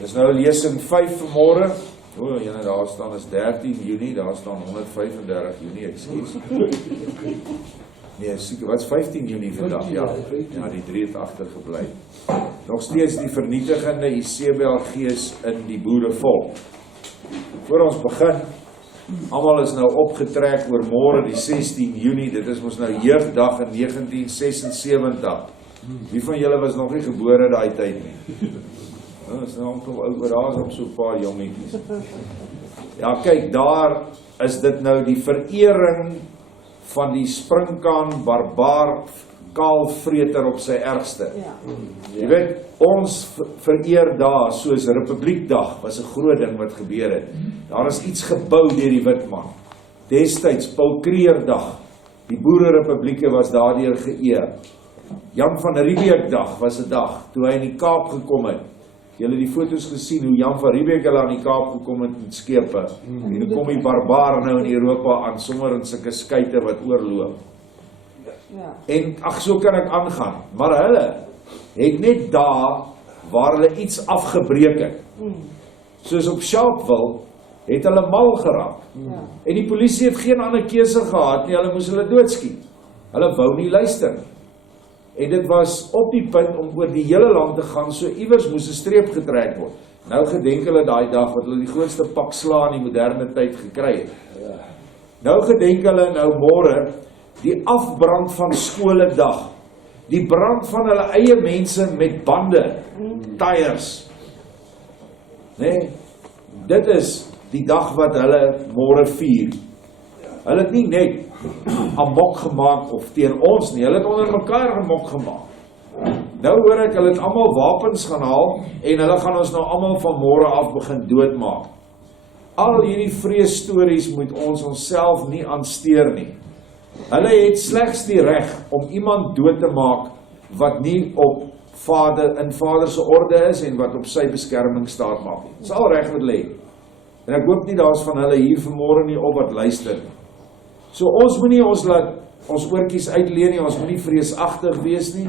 Dis nou lesing 5 vanmôre. O, jyne, daar staan is 13 Junie, daar staan 135 Junie, ekskuus. Nee, seker, wat is 15 Junie vandag? Ja, die 3 het agtergebly. Nog steeds die vernietigende Isebelgees in die Boerevolk. Voor ons begin, almal is nou opgetrek oor môre die 16 Junie, dit is ons nou jeugdag in 1976. Wie van julle was nog nie gebore daai tyd nie? Nou, is nou oor daar is op so 'n paar jongetjies. Ja, kyk, daar is dit nou die verering van die springkaan, barbaar, kaalvreter op sy ergste. Jy weet, ons vereer daar, soos Republiekdag, was 'n groot ding wat gebeur het. Daar is iets gebou deur die wit man. Destyds, Paul Kreerdag, die Boererepublieke was daardeur geëer. Jan van Riebeeck-dag was 'n dag, toe hy in die Kaap gekom het. Julle die foto's gesien, hoe Jan van Riebeeck hulle aan die Kaap gekom het met skepe. En dan kom die barbaar nou in Europa aan, sommer in sulke skuite wat oorloop. En ag, so kan ek aangaan. Maar hulle het net daar waar hulle iets afgebreek het. Soos op Sharpeville het hulle mal geraak. En die polisie het geen ander keuse gehad nie, hulle moes hulle doodskiet. Hulle wou nie luister. En dit was op die punt om oor die hele land te gaan, so iewers moes 'n streep getrek word. Nou gedenk hulle daai dag wat hulle die grootste pak sla in die moderne tyd gekry het. Nou gedenk hulle nou môre die afbrand van skole dag. Die brand van hulle eie mense met bande, tyres. Nee, dit is die dag wat hulle môre vier. Hulle het nie net amok gemaak of teen ons nie, hulle het onder mekaar amok gemaak. Nou hoor ek, hulle het almal wapens gaan haal en hulle gaan ons nou almal van môre af begin doodmaak. Al hierdie vreesstories moet ons onsself nie aansteur nie. Hulle het slegs die reg om iemand dood te maak wat nie op in Vader se orde is en wat op sy beskerming staat maak. Dis al reg wat lê. En ek hoop nie daar's van hulle hier vanmôre nie op wat luister nie. So ons moet nie ons oortjies uitleen nie, ons moet nie vreesagtig wees nie.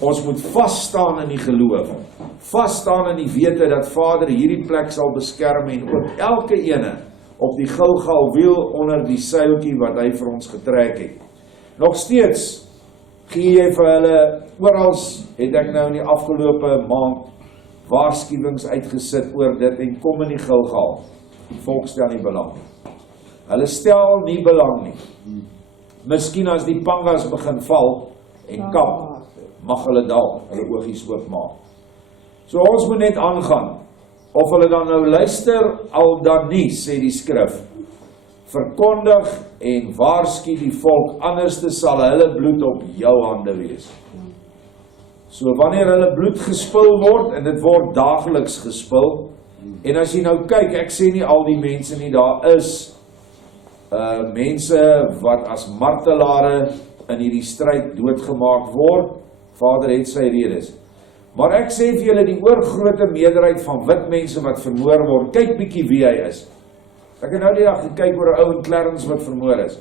Ons moet vas staan in die geloof. Vas staan in die wete dat Vader hierdie plek sal beskerm en ook elke ene op die Gilgal wiel onder die seiltjie wat hy vir ons getrek het. Nog steeds gee jy vir hulle, oral het ek nou in die afgelope maand waarskuwings uitgesit oor dit en kom in die Gilgal. Die volk stel nie belang nie. Hulle stel nie belang nie. Miskien as die pangas begin val en kap, mag hulle dalk hulle oogies oopmaak. So ons moet net aangaan. Of hulle dan nou luister, al dan nie, sê die skrif. Verkondig en waarsku die volk, anders sal hulle bloed op jou hande wees. So wanneer hulle bloed gespil word, en dit word daagliks gespil, en as jy nou kyk, ek sê nie al die mense nie, daar is mense wat as martelare in hierdie stryd doodgemaak word. Vader het sy redes. Maar ek sê vir julle, die oorgrote meerderheid van wit mense wat vermoor word, kyk bietjie wie hy is. Ek het nou die dag gekyk oor 'n ou in Clarence wat vermoor is.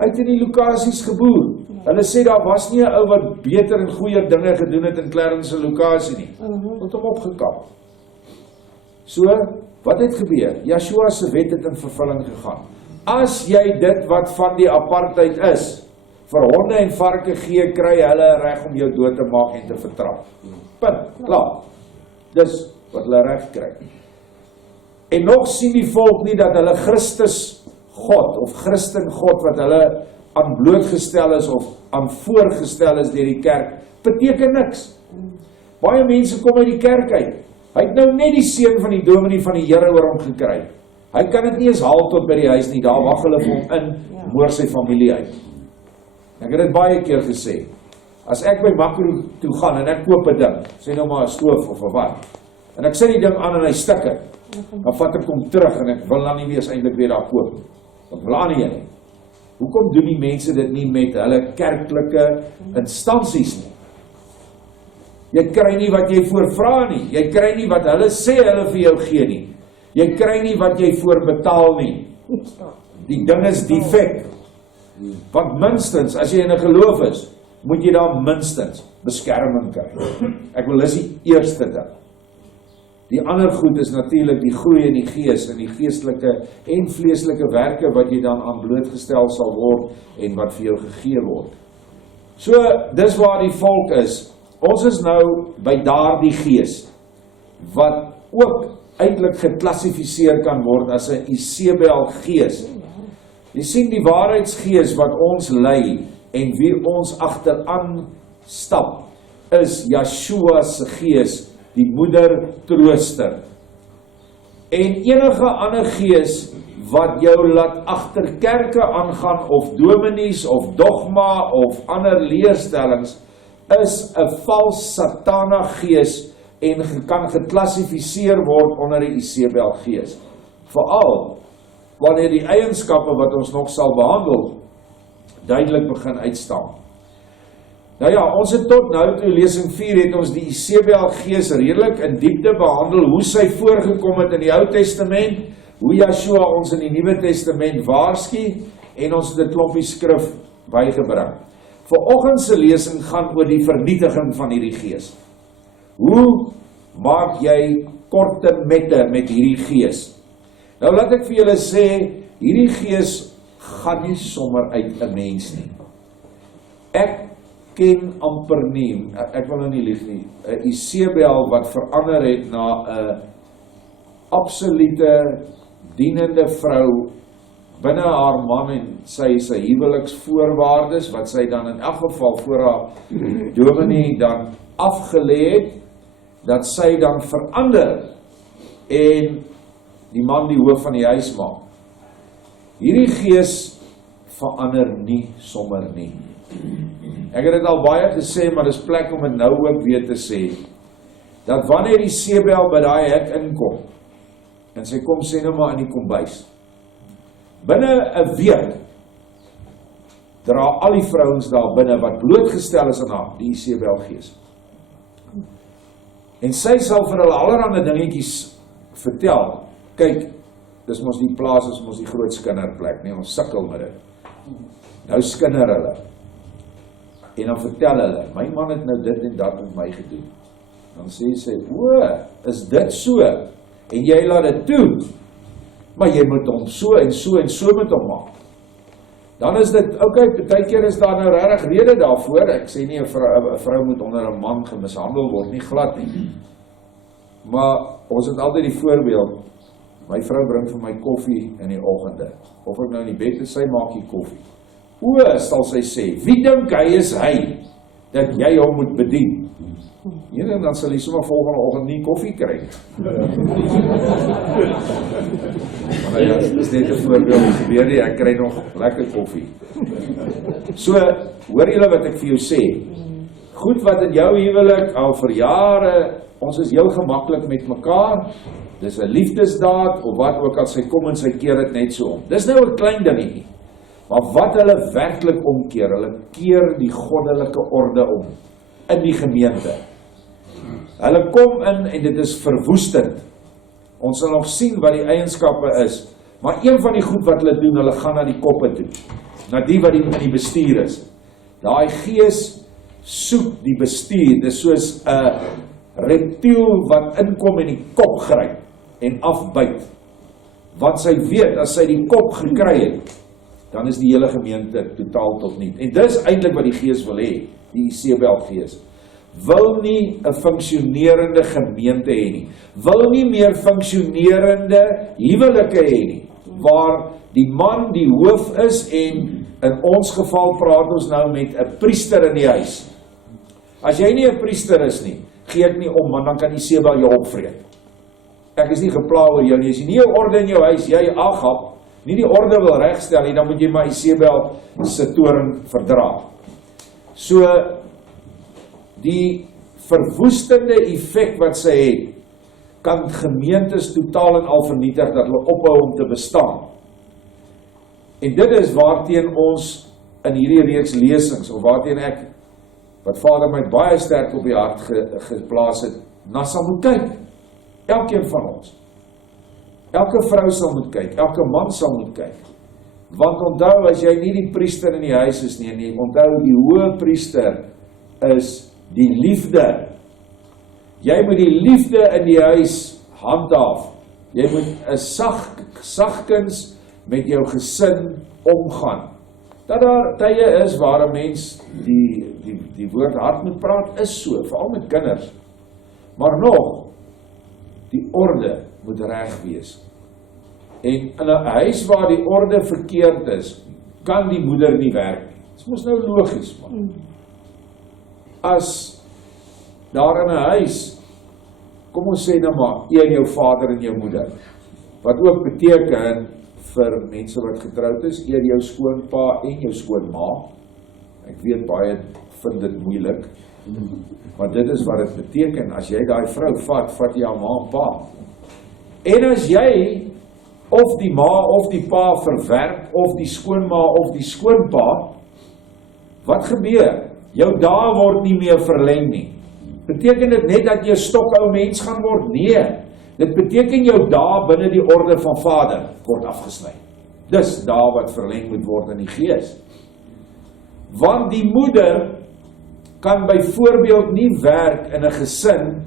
Hy het in die lokasies geboer. Hulle sê daar was nie 'n ou wat beter en goeie dinge gedoen het in Clarence se lokasie nie. Het hom opgekap. So, wat het gebeur? Joshua se wet het in vervulling gegaan. As jy dit wat van die apartheid is, vir honde en varke gee, kry hulle reg om jou dood te maak en te vertrap. Punt, klaar. Dis wat hulle reg kry. En nog sien die volk nie dat hulle Christus God of Christen God wat hulle aan blootgestel is of aan voorgestel is deur die kerk, beteken niks. Baie mense kom uit die kerk uit. Hy het nou net die seun van die dominee van die Here oor hom gekry. Hy kan dit nie eens haal tot by die huis nie, daar wag hulle vir hom in, moor sy familie uit. Ek het dit baie keer gesê. As ek by Makro toe gaan en ek koop 'n ding, sê nou maar 'n stoof of 'n wat, en ek sit die ding aan en hy stikker, dan vat ek hom terug en ek wil dan nie weer eintlik weer daar koop. Wat wil nie jy? Hoekom doen die mense dit nie met hulle kerklike instansies nie? Jy kry nie wat jy voorvra nie. Jy kry nie wat hulle sê hulle vir jou gee nie. Jy kry nie wat jy voorbetaal nie. Die ding is defek. Want minstens, as jy in 'n geloof is, moet jy dan minstens beskerming kry. Ek wil dis die eerste ding. Die ander goed is natuurlik die groei in die gees, en die geestelike en vleeslike werke wat jy dan aan blootgestel sal word, en wat vir jou gegee word. So, dis waar die volk is. Ons is nou by daardie gees, wat ook eintlik geklassifiseer kan word as 'n Isebelgees. Jy sien die waarheidsgees wat ons lei, en wie ons agteraan stap, is Yeshua se gees, die moeder trooster. En enige ander gees wat jou laat agter kerke aangaan, of dominees, of dogma, of ander leerstellings, is 'n vals satana gees, en kan geklassifiseer word onder die Isebelgees. Veral wanneer die eienskappe wat ons nog sal behandel, duidelik begin uitstaan. Nou ja, ons het tot nou toe, lesing 4, het ons die Isebelgees redelik in diepte behandel, hoe sy voorgekom het in die Ou Testament, hoe Yeshua ons in die Nuwe Testament waarsku, en ons het 'n klompie skrif bygebring. Vanoggend se lesing gaan oor die vernietiging van hierdie gees. Hoe maak jy korte mette met hierdie gees? Nou laat ek vir julle sê, hierdie gees gaan nie sommer uit 'n mens nie. Ek ken amper nie, ek wil nou nie lieg nie, 'n Isebel wat verander het na 'n absolute dienende vrou binne haar man en sy huweliksvoorwaardes, wat sy dan in elk geval voor haar dominee dan afgelê het, dat sy dan verander en die man die hoof van die huis maak. Hierdie gees verander nie sommer nie. Ek het dit al baie gesê, maar dis plek om dit nou ook weer te sê, dat wanneer die Isebel by daai hek inkom, en sy kom sê nou maar in die kombuis, binne 'n week dra al die vrouens daar binne wat blootgestel is aan haar, die Isebelgees. En sy sal vir hulle allerhande dingetjies vertel. Kyk, dis mos die plaas, is mos die groot skinderplek, nee, ons sukkel met dit. Nou skinder hulle. En dan vertel hulle, my man het nou dit en dat met my gedoen. Dan sê sy, o, is dit so? En jy laat dit toe, maar jy moet hom so en so en so met hom maak. Dan is dit, baie keer is daar nou regtig rede daarvoor. Ek sê nie 'n vrou moet onder 'n man gemishandel word nie, glad nie. Maar ons het altyd die voorbeeld, my vrou bring vir my koffie in die oggende. Of ek nou in die bed is, sy maak die koffie. O, sal sy sê, wie dink hy is hy, dat jy hom moet bedien? En dan sal hy sommer volgende oggend nie koffie kry. Maar ja, dis net 'n voorbeeld, gebeur nie, ek kry nog lekker koffie. So, hoor julle wat ek vir jou sê? Goed wat in jou huwelik al vir jare, ons is heel gemaklik met mekaar, dis 'n liefdesdaad, of wat ook al, sy kom en sy keer dit net so om. Dis nou 'n klein dingetjie. Maar wat hulle werklik omkeer, hulle keer die goddelike orde om, in die gemeente. Hulle kom in en dit is verwoestend. Ons sal nog sien wat die eienskappe is. Maar een van die goed wat hulle doen, hulle gaan na die koppe toe. Na die wat in die bestuur is. Daai gees soek die bestuur. Dis soos 'n reptiel wat inkom en die kop gryp en afbyt. Want sy weet, as sy die kop gekry het, dan is die hele gemeente totaal tot niet. En dis eintlik wat die gees wil hê, die Isebelgees. Wil nie 'n funksionerende gemeente hê nie. Wil nie meer funksionerende huwelike hê nie, waar die man die hoof is en in ons geval praat ons nou met 'n priester in die huis. As jy nie 'n priester is nie, gee ek nie om, want dan kan Isebel jou opvreet. Ek is nie gepla oor jou nie, as jy nie 'n orde in jou huis, jy Agab, nie die orde wil regstel nie, dan moet jy maar Isebel se toorn verdra. So, die verwoestende effek wat sy het, kan gemeentes totaal en al vernietig, dat hulle ophou om te bestaan. En dit is waarteen ons in hierdie reeks lesings, of waarteen ek, wat Vader my baie sterk op die hart geplaas het, na sal moet kyk. Elkeen van ons. Elke vrou sal moet kyk, elke man sal moet kyk. Want onthou, as jy nie die priester in die huis is nie, onthou die hoë priester is die liefde. Jy moet die liefde in die huis handhaaf. Jy moet 'n sagkens met jou gesin omgaan. Dat daar tye is waar 'n mens die woord hard moet praat, is so, veral met kinders. Maar nog, die orde moet reg wees. En in 'n huis waar die orde verkeerd is, kan die moeder nie werk nie. Dit is nou logies, man. As daar in 'n huis, kom ons sê nou maar, eer jou vader en jou moeder, wat ook beteken vir mense wat getroud is, eer jou skoonpa en jou skoonma. Ek weet baie vind dit moeilik, maar dit is wat dit beteken. As jy daai vrou vat jy haar ma en pa. En as jy of die ma of die pa verwerp, of die skoonma of die skoonpa, wat gebeur? Jou dae word nie meer verleng nie. Beteken dit net dat jy 'n stokou mens gaan word? Nee. Dit beteken jou dae binne die orde van Vader word afgesny. Dis dae wat verleng moet word in die gees. Want die moeder kan byvoorbeeld nie werk in 'n gesin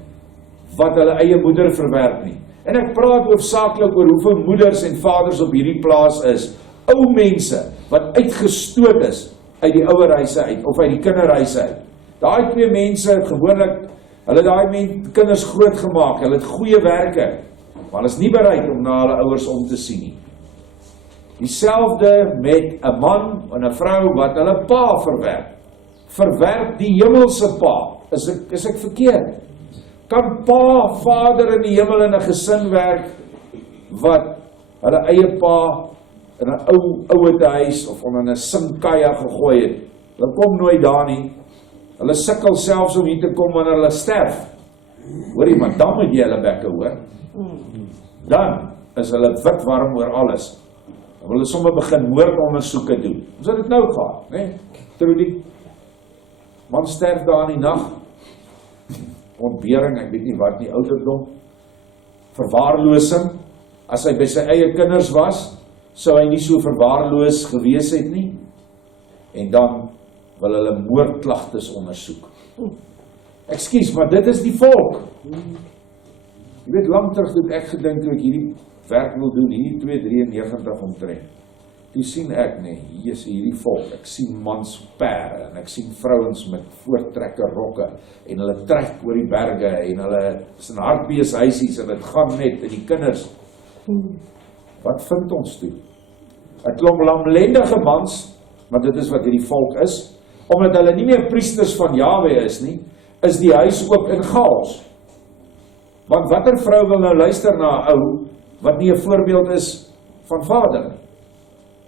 wat hulle eie moeder verwerp nie. En ek praat hoofsaaklik oor hoeveel moeders en vaders op hierdie plaas is, ou mense wat uitgestoot is uit die ouerhuise uit of uit die kinderhuise uit. Daai twee mense gewoonlik, hulle daai kinders groot gemaak, hulle het goeie werke, maar hulle is nie bereid om na hulle ouers om te sien nie. Dieselfde met 'n man en 'n vrou wat hulle pa verwerp die hemelse pa. Is ek verkeerd? Kan pa, vader in die hemel in 'n gesin werk wat hulle eie pa in 'n ouete huis of onder 'n sinkkaja gegooi het? Hulle kom nooit daar nie. Hulle sukkel selfs om hier te kom wanneer hulle sterf. Hoorie, maar dan moet jy hulle bekke hoor. Dan is hulle wit warm oor alles. Dan wil hulle sommer begin moordondersoeke doen. Ons het dit nou gehad, né? Trudy. Man sterf daar in die nag. Ontbering, ek weet nie wat nie, ouderdom. Verwaarlosing. As hy by sy eie kinders was, sou hy nie so verwaarloos gewees het nie. En dan wil hulle moordklagtes ondersoek. Ekskuus, maar dit is die volk. Jy weet, lang terug het ek gedink toe ek hierdie werk wil doen, hierdie 293 omtrent. Toe sien ek, nee, hier is hierdie volk. Ek sien mans pere en ek sien vrouens met voortrekker rokke en hulle trek oor die berge en hulle is in hartbeeshuisies en dit gaan net en die kinders. Wat vind ons toe? 'n Klomp lamlendige mans, maar dit is wat hierdie volk is. Omdat hulle nie meer priesters van Jahwe is nie, is die huis ook in chaos. Want watter vrou wil nou luister na 'n ou wat nie 'n voorbeeld is van vader?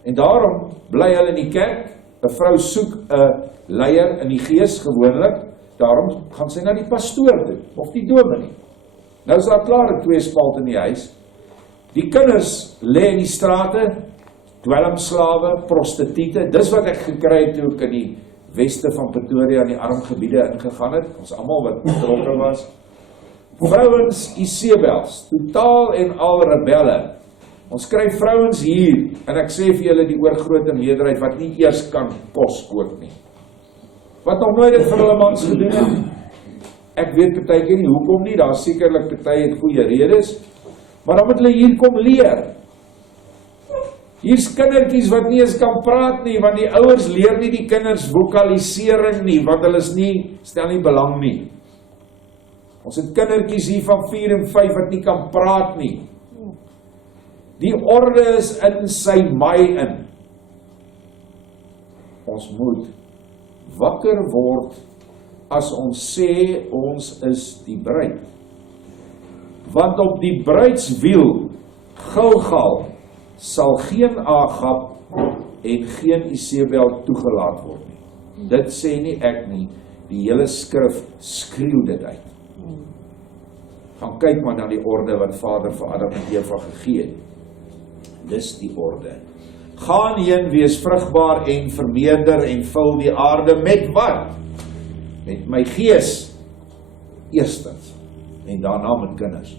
En daarom bly hulle in die kerk. 'n Vrou soek 'n leier in die gees gewoonlik. Daarom gaan sy na die pastoor toe of die dominee. Nou is daar klaar 'n tweespalt in die huis. Die kinders lê in die strate, dwelmslawe, prostituie. Dis wat ek gekry het toe ek in die weste van Pretoria in die arm gebiede ingegaan het. Ons almal wat betrokke was. Vrouens Isebelgees, totaal en al rebelle. Ons kry vrouens hier, en ek sê vir julle die oorgrote meerderheid wat nie eers kan kos kook nie. Wat nog nooit dit vir hulle mans gedoen het. Ek weet partykeer nie hoekom nie, daar sekerlik party het goeie redes, maar dan moet hulle hier kom leer. Hier's kindertjies wat nie eens kan praat nie, want die ouers leer nie die kinders vokalisering nie, want hulle is nie, stel nie belang nie. Ons het kindertjies hier van 4 en 5 wat nie kan praat nie. Die orde is in sy maai in. Ons moet wakker word as ons sê ons is die bruid. Want op die bruidswiel, Gilgal, sal geen Agab en geen Isebel toegelaat word nie. Dit sê nie ek nie, die hele skrif skreeu dit uit. Gaan kyk maar na die orde wat Vader vir Adam en Eva gegee het. Dis die orde. Gaan heen, wees vrugbaar en vermeerder en vul die aarde met wat? Met my gees, eerstens, en daarna met kinders.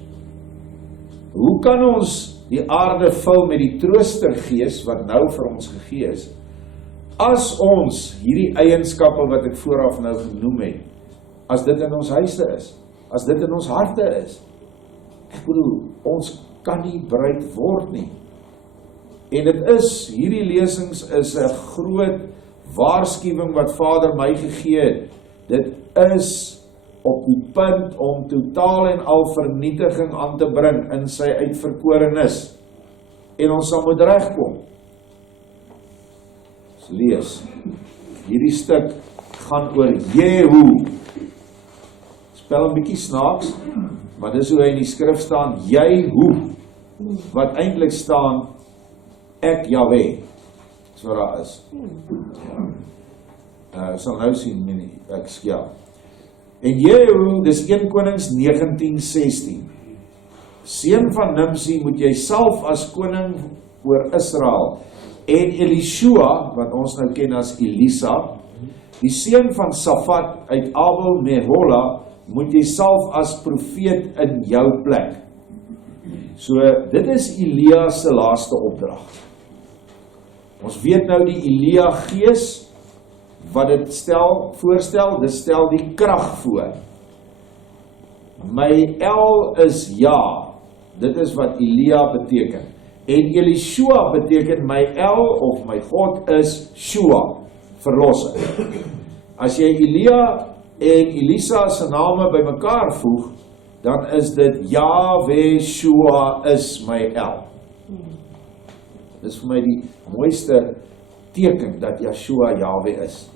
Hoe kan ons die aarde vul met die troostergees wat nou vir ons gegee is, as ons hierdie eienskappe wat ek vooraf nou genoem het, as dit in ons huise is, as dit in ons harte is? Ek bedoel, ons kan nie bereid word nie. En dit is, hierdie lesings is 'n groot waarskuwing wat Vader my gegee het. Dit is op die punt om totaal en al vernietiging aan te bring in sy uitverkorenis. En ons sal moet regkom. Ons lees. Hierdie stuk gaan oor Jehu. Spel 'n bietjie snaaks, maar dis hoe hy in die skrif staan, Jehu, wat eintlik staan, ek Jahwe. Dis wat daar is. Sal nou sien, ja. En Jehu, dis 1 Konings 19:16. Seun van Nimsi moet jy salf as koning oor Israel. En Elishua, wat ons nou ken as Elisa, die seun van Safat uit Abel Mehola, moet jy salf as profeet in jou plek. So, dit is Elia se laaste opdrag. Ons weet nou die Elia gees, wat dit voorstel, dit stel die krag voor. My El is ja, dit is wat Elia beteken. En Elishua beteken my El of my God is Shua, verlosser. As jy Elia en Elisa se name by mekaar voeg, dan is dit Yahweh Shua is my El. Dit is vir my die mooiste teken dat Yeshua Yahweh is.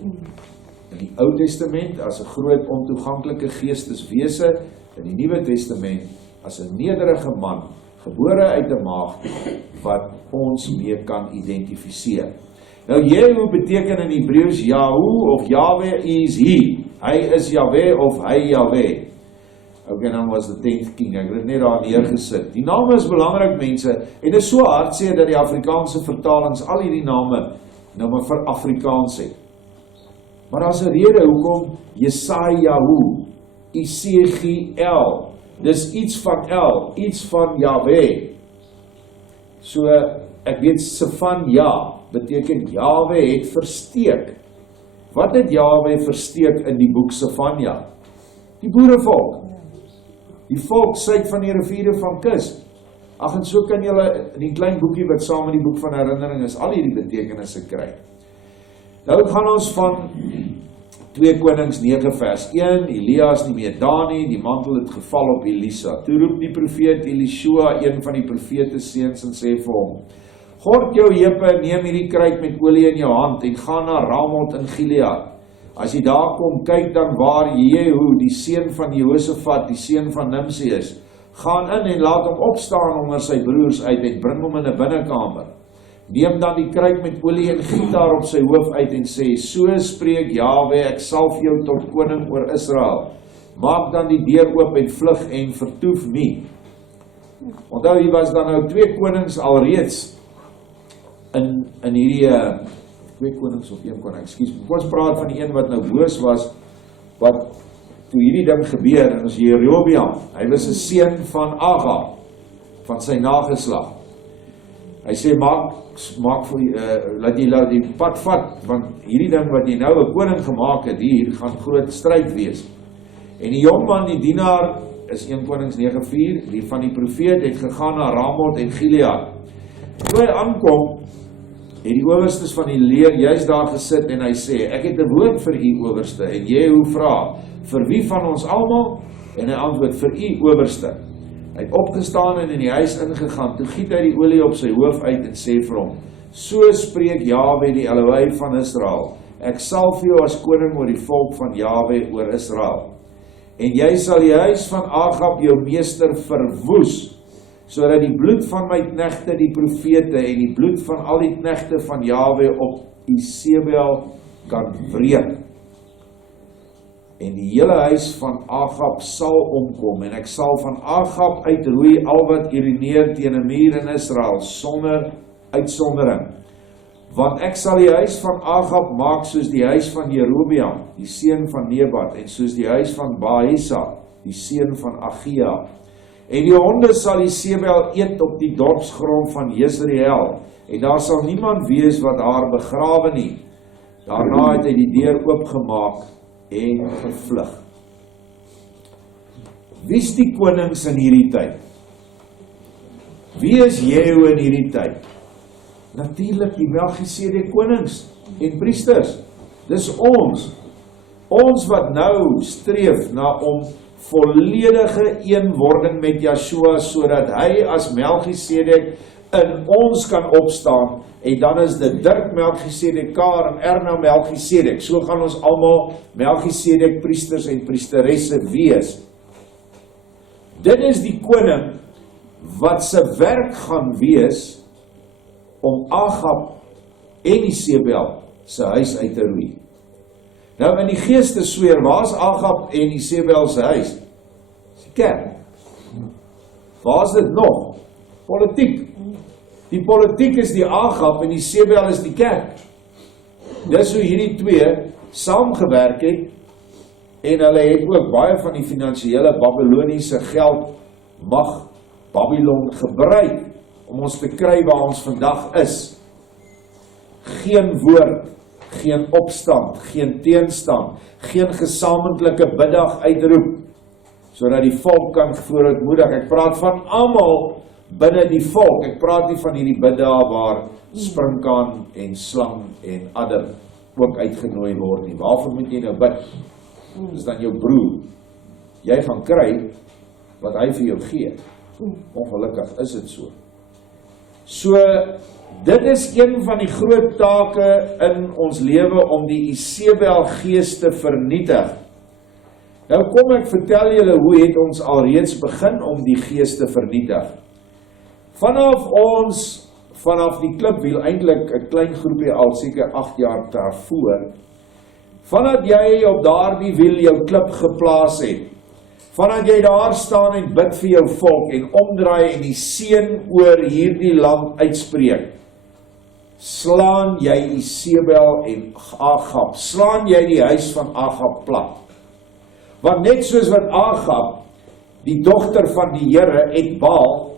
In die Ou Testament as 'n groot ontoeganklike geesteswese, in die Nuwe Testament as 'n nederige man, gebore uit 'n maagd, wat ons mee kan identifiseer. Nou Jehu beteken in Hebreëus Yahu of Yahweh is he. Hy is Yahweh of hy Yahweh. Okay, dan was the 10th king, ek het dit net daar neergesit. Die name is belangrik, mense, en dit is so hartseer dat die Afrikaanse vertalings al hierdie name nou maar vir Afrikaans het. Maar daar is 'n rede hoekom Jesajahu, Isegiel, dis iets van El, iets van Yahweh. So, ek weet Sefanja beteken Yahweh het versteek. Wat het Yahweh versteek in die boek Sefanja? Die boerevolk. Die volk suid van die riviere van Kus. Ag, en so kan julle in die klein boekie wat saam met die boek van herinnering is, al hierdie betekenisse kry. Nou gaan ons van 2 Konings 9 vers 1, Elia is nie meer daar nie, die mantel het geval op Elisa. Toe roep die profeet Elishua, een van die profete seuns, en sê vir hom, gord jou heupe, neem hierdie kruik met olie in jou hand, en ga na Ramot in Gilead. As jy daar kom, kyk dan waar Jehu, die seun van Jehosafat, die seun van Nimsi is. Gaan in en laat hom opstaan onder sy broers uit en bring hom in 'n binnekamer. Neem dan die kruik met olie en giet daar op sy hoof uit en sê, so spreek Jahweh, ek salf jou tot koning oor Israel. Maak dan die deur oop en vlug en vertoef nie. Onthou, hier was dan nou 2 konings alreeds in hierdie 2 konings of 1 koning, ekskuus. Ons praat van die een wat nou boos was, wat toe hierdie ding gebeur, en ons Jerobeam, hy was 'n seun van Agab, van sy nageslag. Hy sê, laat jy die pad vat, want hierdie ding wat jy nou 'n koning gemaak het, hier gaan groot stryd wees. En die jongman, die dienaar, is 1 Konings 9:4, die van die profeet het gegaan na Ramot en Gilead. Toe hy aankom, het die owerstes van die leer juist daar gesit en hy sê, ek het 'n woord vir u owerste. En Jehu vra, vir wie van ons almal? En hy antwoord, vir u owerste. Hy het opgestaan en in die huis ingegaan, toe giet hy die olie op sy hoof uit en sê vir hom, so spreek Jahweh die Elohei van Israel, ek salf jou as koning oor die volk van Jahweh oor Israel. En jy sal die huis van Agab jou meester verwoes, sodat die bloed van my knegte die profete en die bloed van al die knegte van Jahweh op Isebel kan wreek. En die hele huis van Agab sal omkom, en ek sal van Agab uitroei al wat urineer teen 'n muur in Israel, sonder uitsondering. Want ek sal die huis van Agab maak soos die huis van Jerobeam, die seun van Nebat, en soos die huis van Baasa, die seun van Agia. En die honde sal Isebel eet op die dorpsgrond van Jezreel, en daar sal niemand wees wat haar begrawe nie. Daarna het hy die deur oopgemaak en gevlug. Wie is die konings in hierdie tyd? Wie is Jehu in hierdie tyd? Natuurlik die Melchisedek konings en priesters. Dis ons. Ons wat nou streef na om volledige eenwording met Yeshua, sodat hy as Melchisedek in ons kan opstaan, en dan is dit Dirk Melchisedek, Kar en Erna Melchisedek. So gaan ons almal Melchisedek priesters en priesteresse wees. Dit is die koning wat sy werk gaan wees om Agab en Isebel sy huis uit te roei. Nou in die geeste sweer, waar is Agab en Isebel sy huis? Dis die kerk. Waar is dit nog? Politiek. Die politiek is die Agab en Isebel is die kerk. Dis hoe hierdie twee saamgewerk het, en hulle het ook baie van die finansiële Babyloniese geld mag Babylon gebruik om ons te kry waar ons vandag is. Geen woord, geen opstand, geen teenstand, geen gesamentlike biddag uitroep, sodat die volk kan voorootmoedig. Ek praat van almal binne die volk. Ek praat nie van hierdie biddag waar sprinkaan en slang en adder ook uitgenooi word nie. Waarvoor moet jy nou bid? Dis dan jou broer. Jy gaan kry wat hy vir jou gee. Ongelukkig is dit so. So, dit is een van die groot take in ons lewe om die Isebelgees te vernietig. Nou kom ek vertel julle hoe het ons alreeds begin om die gees te vernietig. Vanaf die klipwiel, eintlik 'n klein groepie al seker 8 jaar daarvoor, vandat jy op daardie wiel jou klip geplaas het, vandat jy daar staan en bid vir jou volk en omdraai en die seën oor hierdie land uitspreek, slaan jy Isebel en Agab, slaan jy die huis van Agab plat. Want net soos wat Agab, die dogter van die Here, het Baal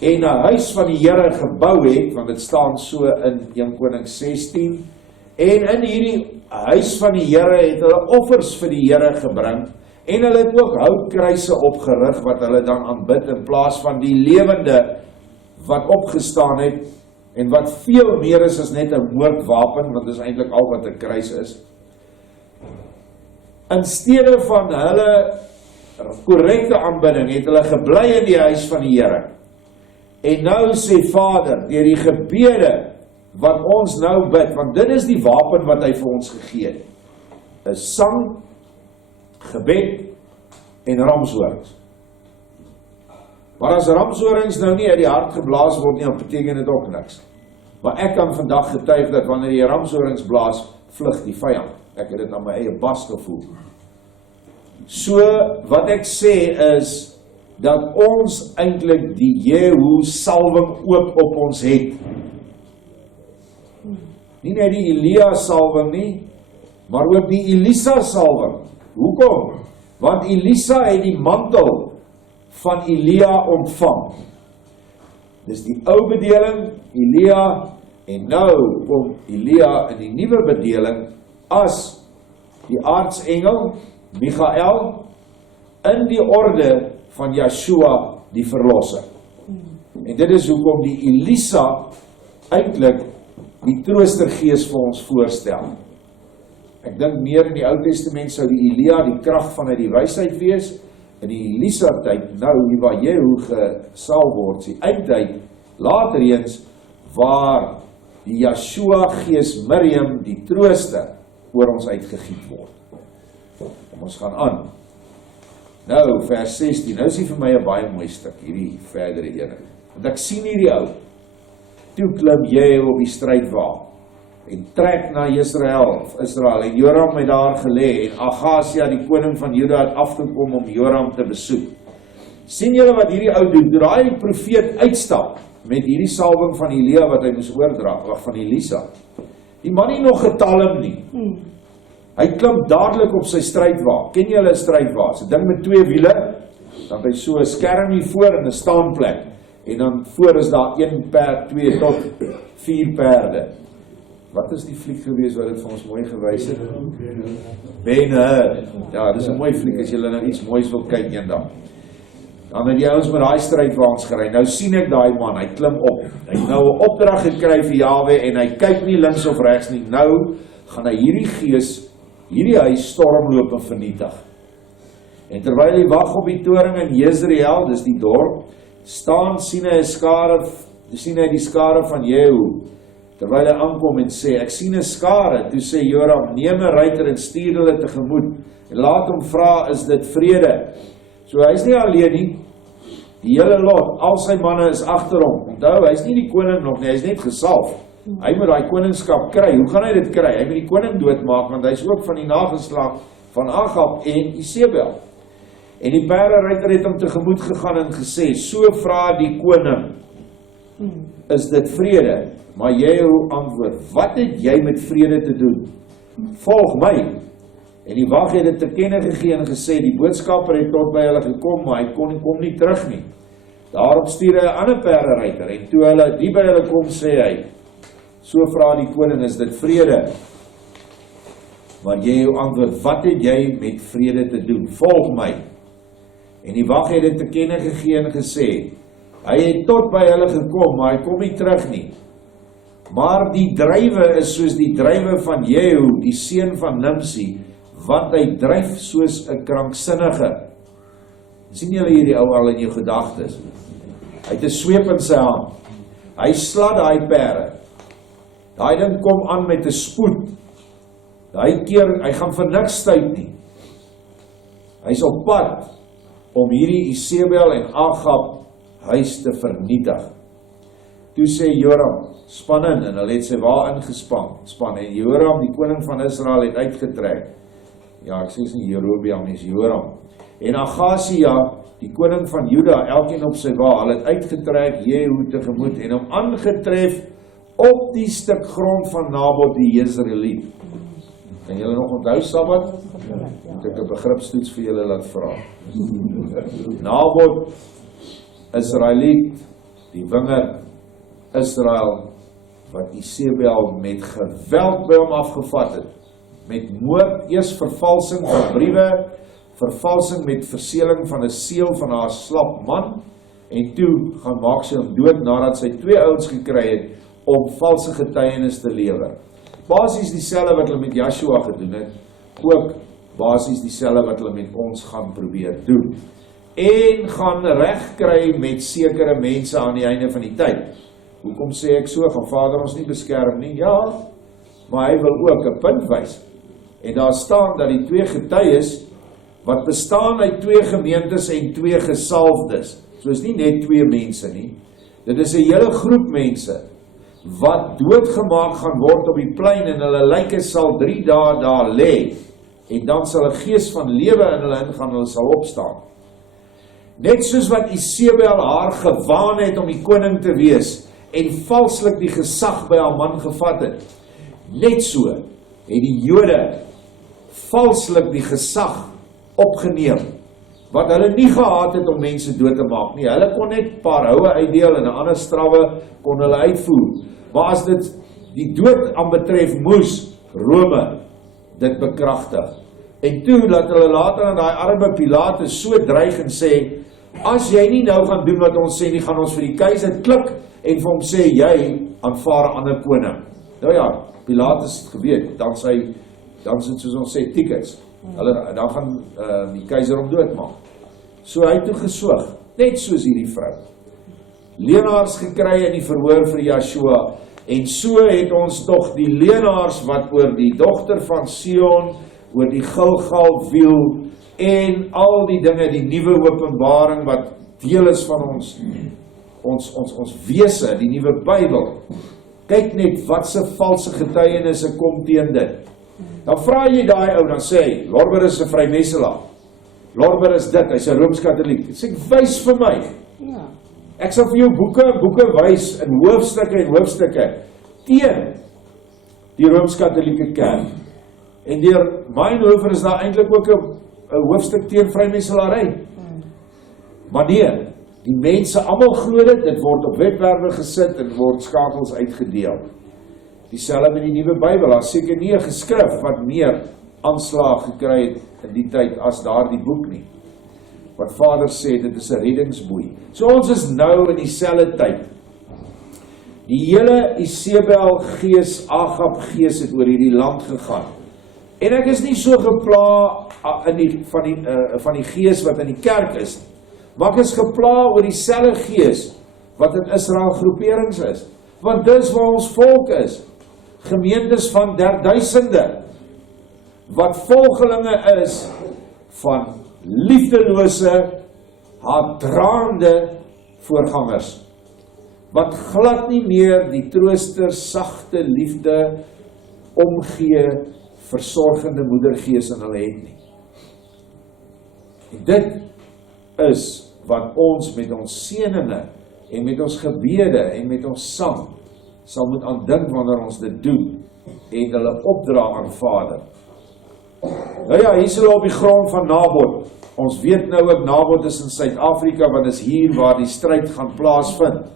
en 'n huis van die Here gebou het, want dit staan so in 1 Konings 16, en in hierdie huis van die Here het hulle offers vir die Here gebring, en hulle het ook houtkruise opgerig wat hulle dan aanbid in plaas van die lewende wat opgestaan het en wat veel meer is as net 'n moordwapen, want dit is eintlik al wat 'n kruis is. In steede van hulle korrekte aanbidding het hulle gebly in die huis van die Here. En nou sê Vader, deur die gebede wat ons nou bid, want dit is die wapen wat hy vir ons gegee het, is sang, gebed en ramshorings. Maar as ramshorings nou nie uit die hart geblaas word nie, dan beteken dit ook niks. Maar ek kan vandag getuig dat wanneer jy ramshorings blaas, vlug die vyand. Ek het dit aan my eie bas gevoel. So, wat ek sê is, dat ons eintlik die Jehu salwing ook op ons het. Nie net die Elia salwing nie, maar ook die Elisa salwing. Hoekom? Want Elisa het die mantel van Elia ontvang. Dis die ou bedeling, Elia, en nou kom Elia in die nuwe bedeling as die aartsengel, Michael, in die orde van Yeshua die verlosser. En dit is hoekom die Elisa eintlik die troostergees vir ons voorstel. Ek dink meer in die Ou Testament sou die Elia die krag vanuit die wysheid wees, in die Elisa tyd, nou hier waar Jehu gesalf word, die eindtyd, later eens, waar die Yeshua gees Miriam, die trooster, oor ons uitgegiet word. Kom ons gaan aan. Nou, vers 16, nou is hier vir my 'n baie mooi stuk, hierdie verdere ene. Want ek sien hierdie ou, toe klim Jehu op die strydwa, en trek na Israel, en Joram het daar gelê, en Ahasia, die koning van Juda, het afgekom om Joram te besoek. Sien julle wat hierdie ou doen? Daai profeet uitstap, met hierdie salwing van Elia, wat hy moes oordra, van Elisa. Die man nie nog getalm nie. Hy klim dadelik op sy strydwa. Ken julle 'n strydwa? 'n ding met 2 wiele, dan by so 'n skerm hier voor en 'n staanplek. En dan voor is daar 1 perd, 2 tot 4 perde. Wat is die fliek gewees wat dit vir ons mooi gewys het? Ben-Hur. Ja, dis 'n mooi fliek as julle nou iets moois wil kyk eendag. Dan het die ouens met daai strydwaans gery. Nou sien ek daai man, hy klim op. Hy het nou 'n opdrag gekry vir Jahwe en hy kyk nie links of regs nie. Nou gaan hy hierdie gees, hierdie huis stormloop en vernietig. En terwyl hy wag op die toring in Jezreel, dis die dorp, sien hy die skare van Jehu. Terwyl hy aankom en sê, ek sien 'n skare, toe sê Joram, neem 'n ruiter en stuur hulle tegemoet en laat hom vra, is dit vrede? So hy is nie alleen nie, die hele lot, al sy manne is agter hom. Onthou, hy is nie die koning nog nie, hy is net gesalf. Hy moet daai koningskap kry. Hoe gaan hy dit kry? Hy moet die koning doodmaak, want hy is ook van die nageslag van Agab en Isebel. En die perderyter het hom tegemoet gegaan en gesê, so vra die koning, is dit vrede? Maar Jehu antwoord, wat het jy met vrede te doen? Volg my. En die wag het dit te kenne gegee en gesê, die boodskapper het tot by hulle gekom, maar hy kom nie terug nie. Daarop stuur hy 'n ander perderyter, en toe hulle die by hulle kom, sê hy, so vra die koning, is dit vrede? Maar Jehu antwoord, wat het jy met vrede te doen? Volg my. En die wag het dit te kenne gegee en gesê, hy het tot by hulle gekom, maar hy kom nie terug nie. Maar die drywe is soos die drywe van Jehu, die seun van Nimsi, want hy dryf soos 'n kranksinnige. Sien julle hierdie ou al in jou gedagtes? Hy het 'n sweep in sy hand. Hy slat daai perde. Daai ding kom aan met 'n spoed. Daai keer, hy gaan vir niks tyd nie. Hy's op pad om hierdie Isebel en Agab huis te vernietig. Toe sê Joram, span in, en hulle het sy wa ingespan, en Joram, die koning van Israel, het uitgetrek. Ja, ek sê nie Jerobeam nie, is Joram. En Ahasia, die koning van Juda, elkeen op sy wa, hulle het uitgetrek Jehu tegemoet, en hom aangetref op die stuk grond van Nabot die Jezreeliet. Kan julle nog onthou Sabbat? Moet ek 'n begripstoets vir julle laat vra. Nabot, Israeliet, die wingerd Israel, wat Isebel met geweld by hom afgevat het, met moord, eers vervalsing van briewe, vervalsing met verseeling van 'n seël van haar slap man, en toe gaan maak sy hom dood nadat sy 2 ouens gekry het om valse getuienis te lewer. Basies dieselfde wat hulle met Joshua gedoen het, ook basies dieselfde wat hulle met ons gaan probeer doen. En gaan reg kry met sekere mense aan die einde van die tyd. Hoekom sê ek so? Gaan Vader ons nie beskerm nie? Ja, maar hy wil ook 'n punt wys. En daar staan dat die 2 getuies, wat bestaan uit 2 gemeentes en 2 gesalfdes, so is nie net 2 mense nie, dit is 'n hele groep mense, wat doodgemaak gaan word op die plein, en hulle lyke sal 3 dae daar lê, en dan sal 'n gees van lewe in hulle ingaan, hulle sal opstaan. Net soos wat Isebel haar gewaan het om die koning te wees, en valslik die gesag by haar man gevat het, net so het die Jode valslik die gesag opgeneem, wat hulle nie gehad het om mense dood te maak nie. Hulle kon net 'n paar houe uitdeel en 'n ander strawwe kon hulle uitvoer. Maar as dit die dood aanbetref, moes Rome dit bekragtig. En toe laat hulle later aan daai arme Pilatus so dreig en sê, as jy nie nou gaan doen wat ons sê nie, gaan ons vir die keiser klik en vir hom sê, jy aanvaar 'n ander koning. Nou ja, Pilatus het geweet, dan is dit soos ons sê, tickets. Dan gaan die keiser hom doodmaak. So hy het toe geswoeg, net soos hierdie vrou. Leenaars gekry in die verhoor vir Joshua, en so het ons tog die leenaars wat oor die dogter van Sion, oor die Gilgal wiel, en al die dinge, die nuwe openbaring wat deel is van ons wese, die nuwe Bybel. Kyk net wat se valse getuienisse kom teen dit. Dan vra jy daai ou, dan sê hy, Lorber is 'n vrymesselaar. Lorber is dit, hy's 'n Rooms-Katoliek. Sê, wys vir my. Ja. Ek sal vir jou boeke wys in hoofstukke teen die Rooms-Katolieke kerk. En deur Meinhofer is daar eintlik ook 'n hoofstuk teen vrymesselary. Maar nee, die mense almal glo dit word op webwerwe gesit en word skakels uitgedeel. Dieselfde met die nuwe Bybel, daar seker nie 'n geskrif wat meer aanslag gekry het in die tyd as daardie boek nie. wat Vader sê, dit is 'n reddingsboei. So ons is nou in dieselfde tyd. Die hele Isebelgees, Agabgees het oor hierdie land gegaan. En ek is nie so gepla van die gees wat in die kerk is, maar ek is gepla oor dieselfde gees wat in Israel groeperings is. Want dis waar ons volk is. Gemeentes van 1000 wat volgelinge is van liefdelose, haatdraande voorgangers, wat glad nie meer die trooster, sagte liefde, omgee, versorgende moedergees in hulle het nie. En dit is wat ons met ons seëninge en met ons gebede en met ons sang sal moet aandink wanneer ons dit doen en hulle opdra aan Vader. Nou ja, hier is hulle op die grond van Nabot. Ons weet nou ook Nabot is in Suid-Afrika, want is hier waar die stryd gaan plaasvind.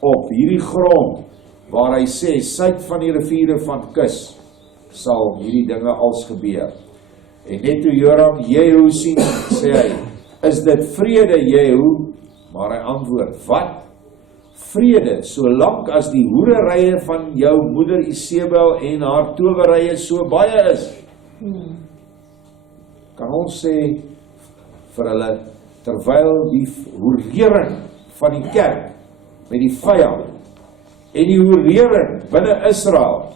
Op hierdie grond waar hy sê, suid van die riviere van Kus sal hierdie dinge als gebeur. En net toe Joram Jehu sien, sê hy, is dit vrede Jehu? Maar hy antwoord, wat? Vrede, solank as die hoererye van jou moeder Isebel en haar towerye so baie is. Kan ons sê vir hulle, terwyl die hoerering van die kerk met die vyand en die hoerering binne Israel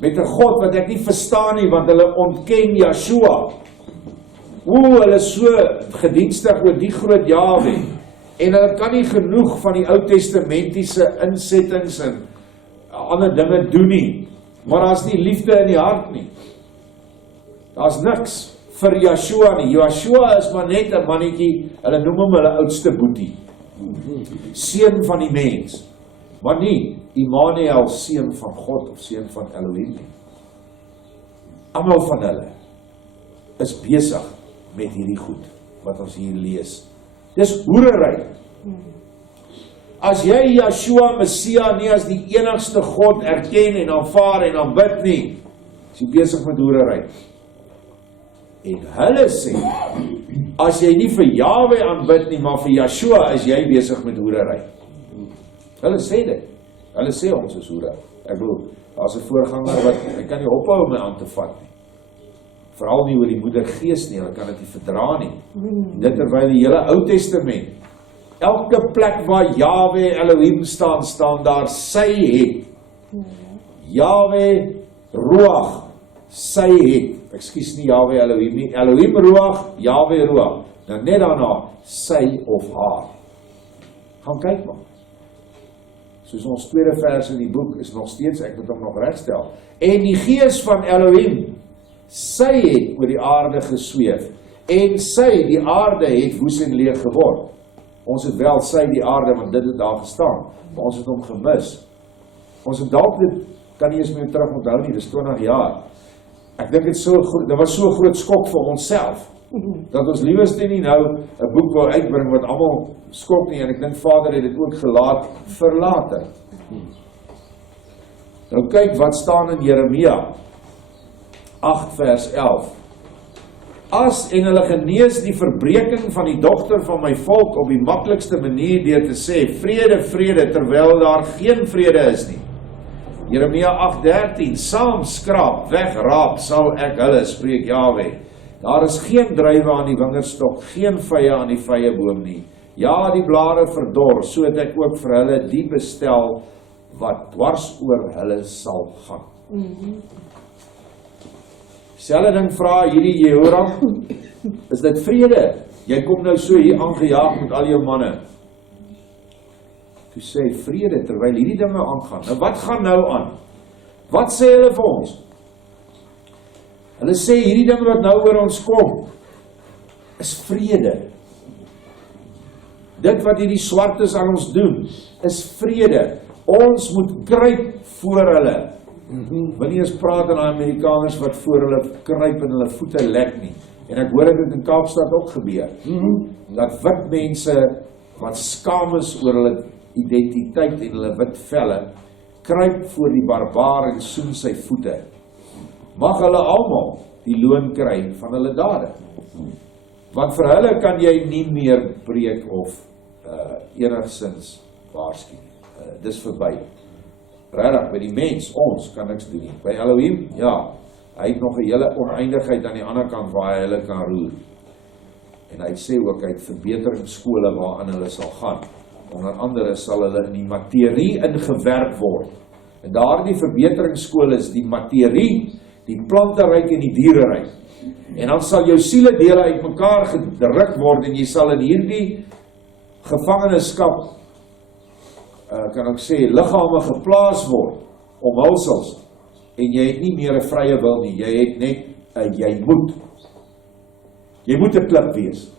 met 'n God wat ek nie verstaan nie, want hulle ontken Yeshua. Hulle is so gedienstig oor die groot Jahwe, en hulle kan nie genoeg van die Ou Testamentiese insettings en ander dinge doen nie, maar daar's nie liefde in die hart nie. Daar's niks vir Yeshua nie. Yeshua is maar net 'n mannetjie, hulle noem hom hulle oudste boetie, seun van die mens, maar nie Immanuel, seun van God of seun van Elohim nie. Almal van hulle is besig met hierdie goed wat ons hier lees. Dis hoerery. As jy Yeshua Messia nie as die enigste God erken en aanvaar en aanbid nie, is jy besig met hoerery. En hulle sê, as jy nie vir Yahweh aanbid nie, maar vir Yeshua, is jy besig met hoerery. Hulle sê dit. Hulle sê ons is hoere. Ek bedoel, daar's 'n voorganger wat, ek kan nie ophou om my aan te vat nie. Veral nie oor die moedergees nie, hulle kan dit nie verdra nie. Dit terwyl die hele Ou Testament, elke plek waar Yahweh Elohim staan, staan daar sy het. Yahweh Ruach, sy het. Ekskuus nie Yahweh Elohim nie, Elohim Ruach, Yahweh Ruach. Nou net daarna, sy of haar. Gaan kyk maar. Soos ons tweede vers in die boek is nog steeds, ek moet hom nog regstel. En die gees van Elohim, sy het oor die aarde gesweef. En sy, die aarde, het woes en leeg geword. Ons het wel sy, die aarde, want dit het daar gestaan. Maar ons het hom gemis. Ons het dalk dit, kan nie eens meer terug onthou nie, dis 20 jaar. Ek dink dit was so groot skok vir onsself, dat ons liewste nie nou 'n boek wil uitbring wat almal skok nie, en ek dink Vader het dit ook gelaat vir later. Nou kyk wat staan in Jeremia 8 vers 11. As en hulle genees die verbreking van die dogter van my volk op die maklikste manier deur te sê, vrede, vrede, terwyl daar geen vrede is nie. Jeremia 8:13, saam skraap, wegraap sal ek hulle, spreek Yahweh. Daar is geen druiwe aan die wingerdstok, geen vye aan die vyeboom nie. Ja, die blare verdor, so het ek ook vir hulle die bestel wat dwars oor hulle sal gaan. Selfde ding vra hierdie Jehoram, is dit vrede? Jy kom nou so hier aangejaag met al jou manne. Toe sê vrede, terwyl hierdie dinge aangaan. Nou wat gaan nou aan? Wat sê hulle vir ons? Hulle sê hierdie dinge wat nou oor ons kom, is vrede. Dit wat hierdie swartes aan ons doen, is vrede. Ons moet kruip voor hulle. Wil nie eens praat aan die Amerikaners wat voor hulle kruip en hulle voete lek nie. En ek hoor dit in Kaapstad ook gebeur. Dat wit mense wat skaam is oor hulle identiteit en hulle wit velle, kruip voor die barbaar en soen sy voete. Mag hulle almal die loon kry van hulle dade. Want vir hulle kan jy nie meer preek of enigsins waarsku. Dis verby. Regtig, by die mens, ons kan niks doen nie. By Elohim, ja, hy het nog 'n hele oneindigheid aan die ander kant waar hy hulle kan roer. En hy sê ook, hy het verbeteringsskole waaraan hulle sal gaan. Onder andere sal hulle in die materie ingewerk word. En daardie verbeteringsskole is die materie, die planteryk en die diereryk. En dan sal jou sieledele uit mekaar gedruk word en jy sal in hierdie gevangenskap, kan ek sê, liggame geplaas word, omhulsels, en jy het nie meer 'n vrye wil nie, jy het net, jy moet 'n klip wees,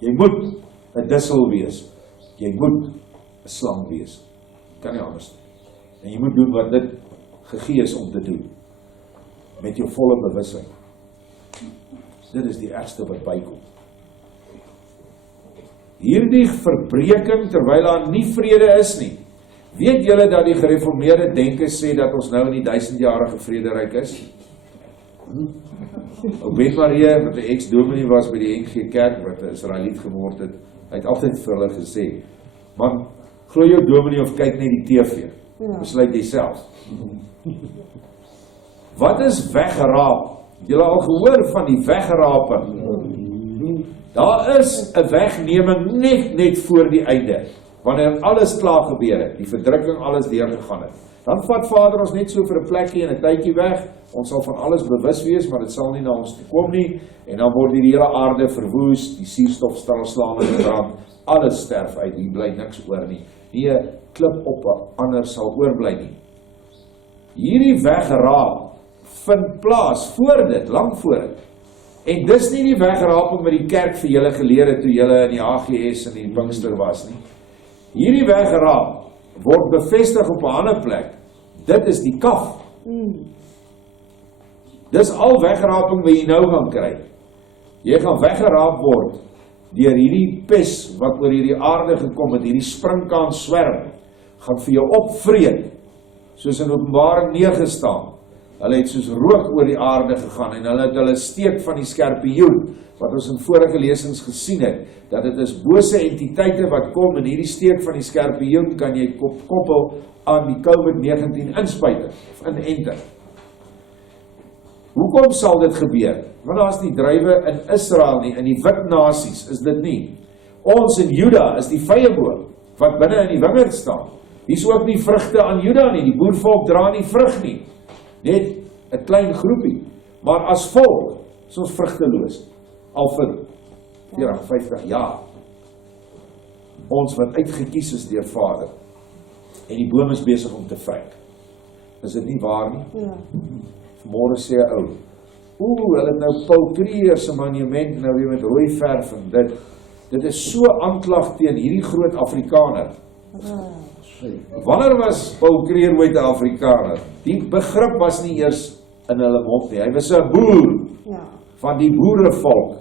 jy moet 'n dissel wees, jy moet 'n slang wees, kan nie anders nie, en jy moet doen wat dit gegee is om te doen, met jou volle bewussyn. Dit is die ergste wat bykom. Hierdie verbreking terwyl daar nie vrede is nie. Weet julle dat die gereformeerde denkers sê dat ons nou in die 1000-jarige vrederyk is? Ou Ben Marie, wat 'n ex-dominee was by die NG Kerk, wat 'n Israeliet geword het, hy het altyd vir hulle gesê, man, glo jou dominee of kyk net die TV, besluit jy self. Wat is weggeraap? Julle al gehoor van die weggeraping? Daar is 'n wegneming net voor die einde, wanneer alles klaar gebeur het, die verdrukking alles deurgegaan het. Dan vat Vader ons net so vir 'n plekkie en 'n tydjie weg, ons sal van alles bewus wees, maar dit sal nie na ons toe kom nie, en dan word die hele aarde verwoes, die suurstofstelsels in brand, alles sterf uit, hier bly niks oor nie. Nie 'n klip op 'n ander sal oorbly nie. Hierdie weggeraap vind plaas voor dit, lang voor dit. En dis nie die wegraping met die kerk vir julle geleer het toe julle in die AGS en die Pinkster was nie. Hierdie wegraap word bevestig op 'n ander plek. Dit is die kaf. Dis al wegraping wat jy nou gaan kry. Jy gaan weggeraap word deur hierdie pes wat oor hierdie aarde gekom het, hierdie sprinkaan swerm, gaan vir jou opvreet, soos in Openbaring 9 staan. Hulle het soos rook oor die aarde gegaan en hulle het hulle steek van die skorpioen, wat ons in vorige lesings gesien het, dat dit is bose entiteite wat kom en hierdie steek van die skorpioen kan jy koppel aan die COVID-19 inspuiting of inenter. Hoekom sal dit gebeur? Want daar is nie drywe in Israel nie, in die wit nasies is dit nie. Ons in Juda is die vyeboom wat binne in die wingerd staan. Hier is ook nie vrugte aan Juda nie, die boervolk dra nie vrug nie. Net 'n klein groepie, maar as volk is ons vrugteloos, al vir 40, 50 jaar. Ons wat uitgekies is deur Vader, en die boom is besig om te vrek. Is dit nie waar nie? Ja. Vanmôre sê 'n ou, hulle het nou Paul Kruger se monument nou weer met rooi verf en dit is so aanklag teen hierdie groot Afrikaner. Wanneer was Paul Kruger ooit 'n Afrikaner? Die begrip was nie eers in hulle mond nie. Hy was 'n boer van die Boerevolk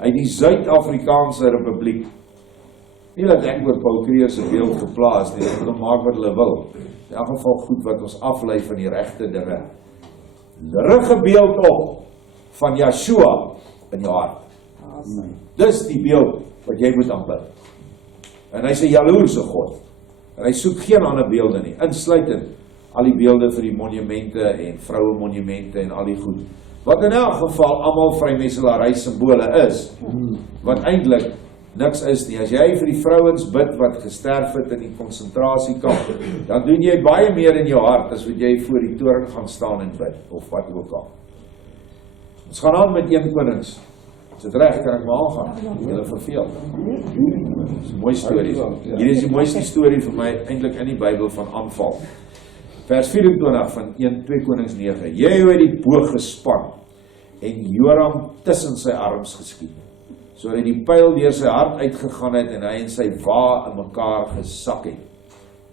uit die Suid-Afrikaanse Republiek. Nie dat ek oor Paul Kruger se beeld geplaas nie, hulle maak wat hulle wil. In elk geval goed wat ons aflei van die regte dinge. Rig 'n beeld op van Yeshua in jou hart. Dis die beeld wat jy moet aanbid. En hy is 'n jaloerse God. En hy soek geen ander beelde nie, insluitend al die beelde vir die monumente en vroue monumente en al die goed. Wat in elk geval almal vrymetselary simbole is, wat eintlik niks is nie. As jy vir die vrouens bid wat gesterf het in die konsentrasiekamp, dan doen jy baie meer in jou hart as wat jy voor die toring gaan staan en bid, of wat ook al. Ons gaan aan met 1 Konings. Is dit reg, kan ek maar aangaan? Julle verveel. Dis 'n mooi storie. Hier is die mooiste storie vir my eintlik in die Bybel van aanval. Vers 24 van 2 Konings 9. Jehu het die boog gespan en Joram tussen sy arms geskiet, sodat die pyl deur sy hart uitgegaan het en hy en sy wa in mekaar gesak het.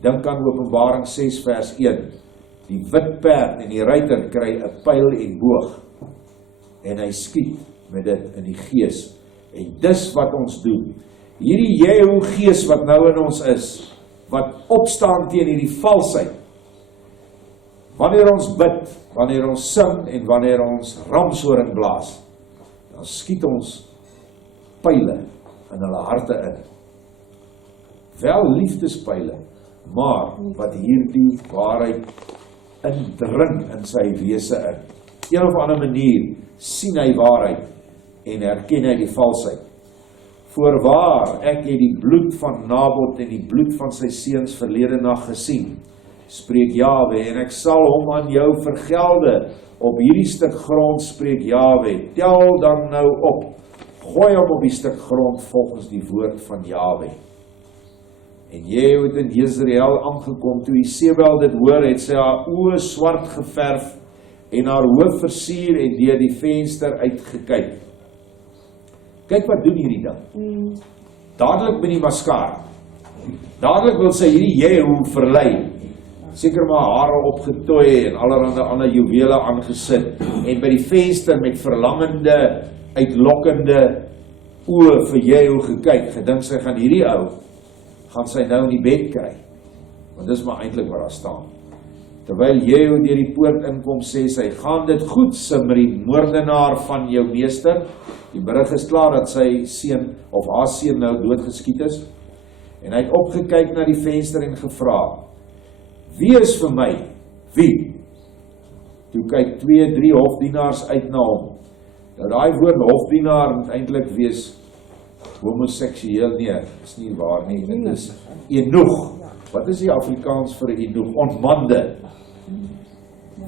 Dink aan Openbaring 6 vers 1. Die wit perd en die ruiter kry 'n pyl en boog en hy skiet met dit in die gees. En dis wat ons doen. Hierdie Jehu gees wat nou in ons is, wat opstaan teen hierdie valsheid. Wanneer ons bid, wanneer ons sing en wanneer ons ramshoring blaas, dan skiet ons pyle in hulle harte in. Wel liefdespyle, maar wat hierdie waarheid indring in sy wese in. Een of ander manier sien hy waarheid en herken hy die valsheid. Voorwaar, ek het die bloed van Nabot en die bloed van sy seuns verlede nag gesien, spreek Jahwe, en ek sal hom aan jou vergelde. Op hierdie stuk grond spreek Jahwe, tel dan nou op, gooi hom op die stuk grond volgens die woord van Jahwe. En Jehu het in Jezreel aangekom, toe Isebel dit hoor, het sy haar oë swart geverf en haar hoof versier en deur die venster uitgekyk. Kyk wat doen hierdie ding. Dadelik met die maskara. Dadelik wil sy hierdie Jehu verlei. Seker maar hare opgetooi en allerhande ander juwele aangesit en by die venster met verlangende, uitlokkende oë vir Jehu gekyk. Gedink sy gaan hierdie ou, gaan sy nou in die bed kry. Want dis maar eintlik wat daar staan. Terwyl Jehu deur die poort inkom, sê sy, gaan dit goed, Simri, moordenaar van jou meester? Die berig is klaar dat sy seun of haar seun nou doodgeskiet is. En hy het opgekyk na die venster en gevra, wie is vir my? Wie? Toe kyk 2-3 hofdienaars uit na hom. Nou daai woord hofdienaar moet eintlik wees homoseksueel, nee, is nie waar nie, dit is enoeg. Wat is die Afrikaans vir enoeg? Ontmande.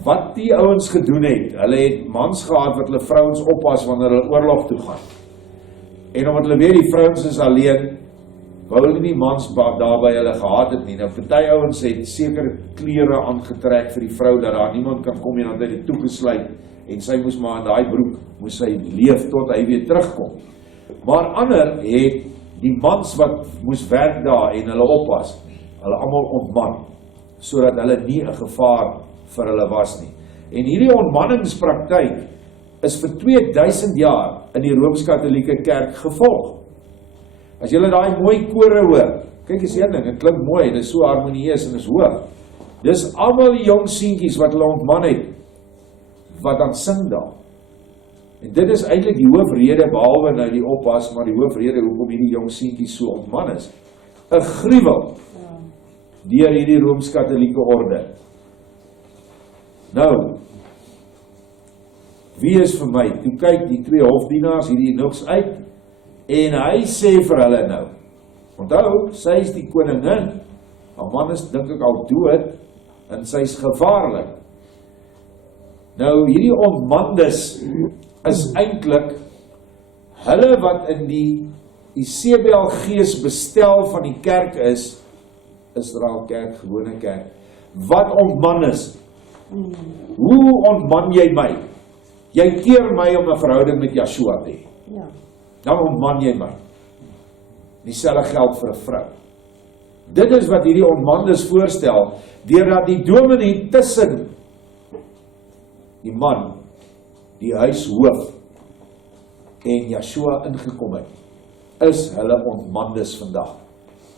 Wat die ouens gedoen het, hulle het mans gehad wat hulle vrouens oppas wanneer hulle oorlog toe gaan. En omdat hulle weet die vrouens is alleen, wou hulle nie mans daar by hulle gehad het nie. Nou, party ouens het sekere klere aangetrek vir die vrou, dat daar niemand kan kom en dan het hy toegesluit, en sy moes maar in daai broek, moes sy leef tot hy weer terugkom. Maar ander het die mans wat moes werk daar en hulle oppas, hulle almal ontman, sodat hulle nie 'n gevaar vir hulle was nie. En hierdie ontmanningspraktyk is vir 2000 jaar in die Rooms-Katholieke Kerk gevolg. As julle daai mooi kore hoor, kyk eens een ding, dit klink mooi, dit is so harmonieus en dit is hoog. Dis almal die jong seentjies wat hulle ontman het, wat dan sing daar. En dit is eintlik die hoofrede, behalwe nou die oppas, maar die hoofrede hoekom hierdie jong seentjies so ontman is. 'n Gruwel deur hierdie Rooms-Katholieke orde. Nou, wie is vir my? Toe kyk die 2 hofdienaars hierdie enogs uit, en hy sê vir hulle nou, onthou, sy is die koningin, haar man is dink ek al dood, en sy is gevaarlik. Nou, hierdie ontmandes is eintlik hulle wat in die Isebelgees bestel van die kerk is, Israel kerk, gewone kerk, wat ontman is. Hoe ontman jy my? Jy keer my om 'n verhouding met Yeshua te hê. Ja. Dan ontman jy my. Dieselfde geld vir 'n vrou. Dit is wat hierdie ontmandes voorstel, deurdat die dominee tussen die man, die huishoof en Yeshua ingekom het, is hulle ontmandes vandag.